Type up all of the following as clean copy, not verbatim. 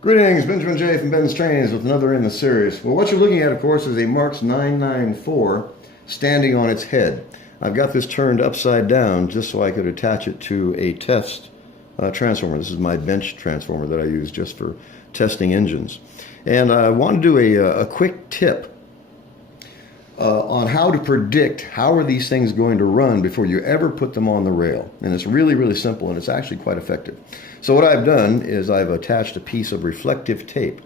Greetings, Benjamin J. from BENZTRAINZ with another in the series. Well, what you're looking at, of course, is a Marx 994 standing on its head. I've got this turned upside down just so I could attach it to a test transformer. This is my bench transformer that I use just for testing engines. And I want to do a quick tip on how to predict how are these things going to run before you ever put them on the rail. And it's really, really simple, and it's actually quite effective. So what I've done is I've attached a piece of reflective tape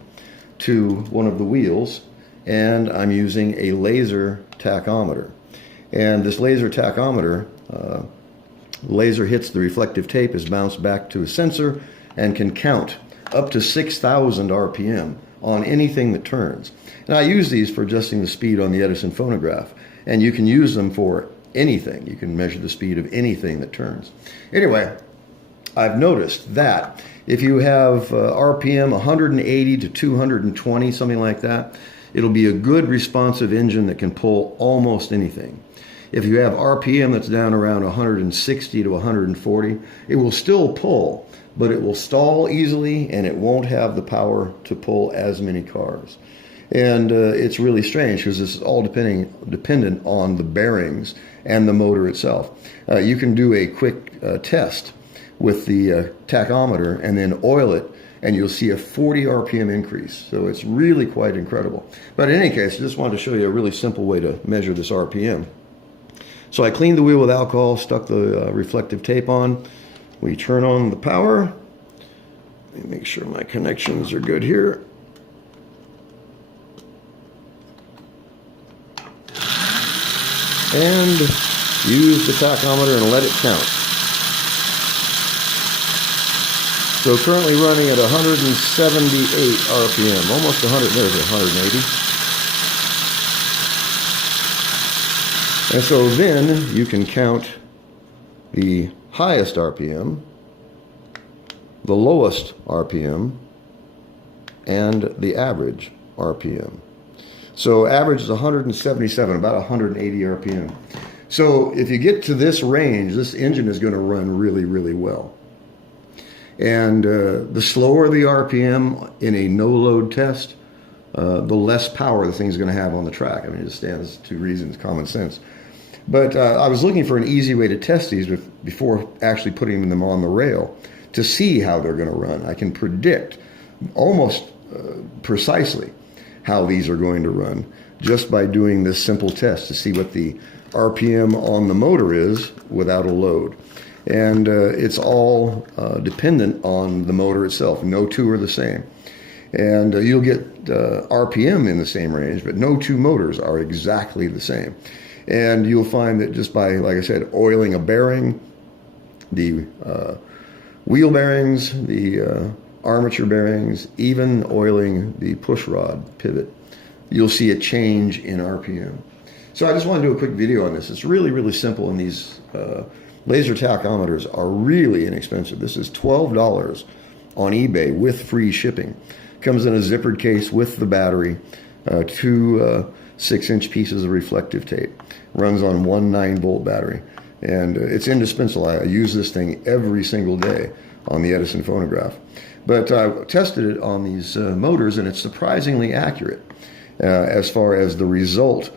to one of the wheels, and I'm using a laser tachometer. And this laser tachometer, laser hits the reflective tape, is bounced back to a sensor, and can count up to 6,000 RPM on anything that turns. And I use these for adjusting the speed on the Edison phonograph, and you can use them for anything. You can measure the speed of anything that turns. Anyway, I've noticed that if you have RPM 180 to 220, something like that, it'll be a good responsive engine that can pull almost anything. If you have RPM that's down around 160 to 140, it will still pull, but it will stall easily and it won't have the power to pull as many cars. And it's really strange because this is all dependent on the bearings and the motor itself. You can do a quick test with the tachometer and then oil it, and you'll see a 40 RPM increase. So it's really quite incredible. But in any case, I just wanted to show you a really simple way to measure this RPM. So I cleaned the wheel with alcohol, stuck the reflective tape on. We turn on the power. Let me make sure my connections are good here. And use the tachometer and let it count. So currently running at 178 RPM, almost 100, there's 180. And so then you can count the highest RPM, the lowest RPM, and the average RPM. So average is 177, about 180 RPM. So if you get to this range, this engine is going to run really, really well. And the slower the RPM in a no-load test, the less power the thing's going to have on the track. I mean, it just stands to reason, common sense. But I was looking for an easy way to test these before actually putting them on the rail to see how they're going to run. I can predict almost precisely how these are going to run just by doing this simple test to see what the RPM on the motor is without a load. And it's all dependent on the motor itself. No two are the same. And you'll get RPM in the same range, but no two motors are exactly the same. And you'll find that just by, like I said, oiling a bearing, the wheel bearings, the armature bearings, even oiling the push rod pivot, you'll see a change in RPM. So I just want to do a quick video on this. It's really, really simple, and these laser tachometers are really inexpensive. This is $12 on eBay with free shipping. Comes in a zippered case with the battery, two 6-inch pieces of reflective tape. Runs on one 9-volt battery. And it's indispensable. I use this thing every single day on the Edison phonograph. But I tested it on these motors, and it's surprisingly accurate as far as the result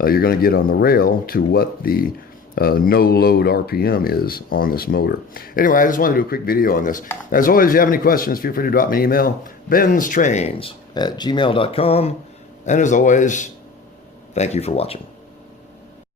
you're going to get on the rail to what the no-load RPM is on this motor. Anyway, I just wanted to do a quick video on this. As always, if you have any questions, feel free to drop me an email, BENZTRAINZ@gmail.com. And as always, thank you for watching.